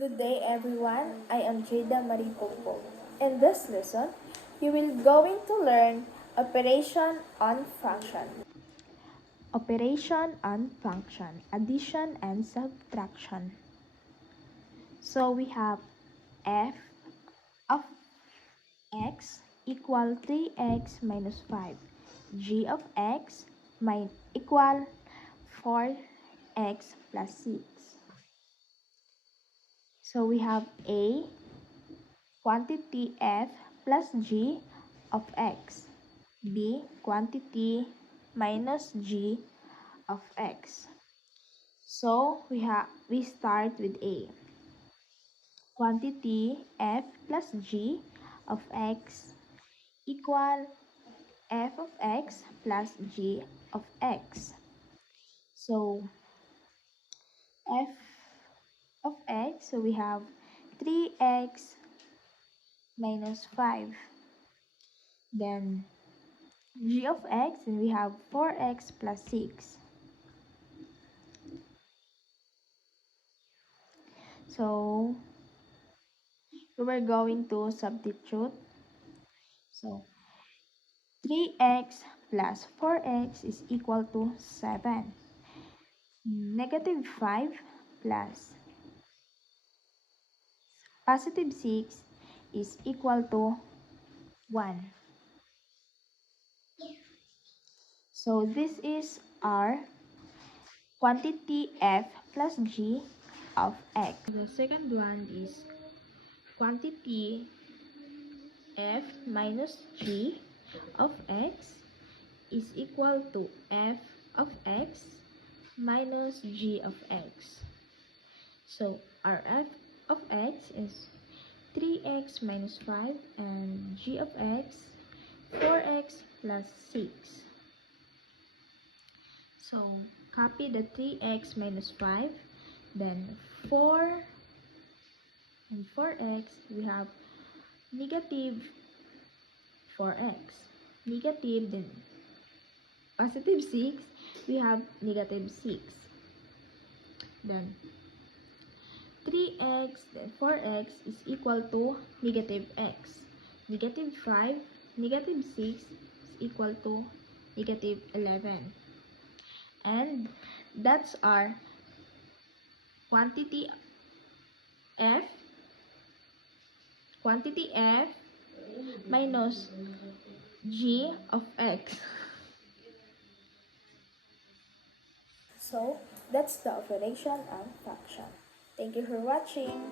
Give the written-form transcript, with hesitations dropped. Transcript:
Good day everyone, I am Jada Marie Popo. In this lesson, you will going to learn operation on function. Operation on function, addition and subtraction. So we have f of x equal 3x minus 5. G of x equal 4x plus 6. So we have a quantity f plus g of x. B quantity minus g of x. So we start with a. Quantity f plus g of x equal f of x plus g of x. So f of x, so we have 3x minus 5. Then g of x, and we have 4x plus 6. So we're going to substitute. So 3x plus 4x is equal to 7. Negative 5 plus positive 6 is equal to 1. So this is our quantity f plus g of x. The second one is quantity f minus g of x is equal to f of x minus g of x. So our f of x is 3x minus 5 and g of x 4x plus 6. So copy the 3x minus 5, then 4 and 4x, we have negative 4x. Negative, then positive 6, we have negative 6. Then 3x, then 4x is equal to negative x. Negative 5, negative 6 is equal to negative 11. And that's our quantity f minus g of x. So that's the operation on function. Thank you for watching.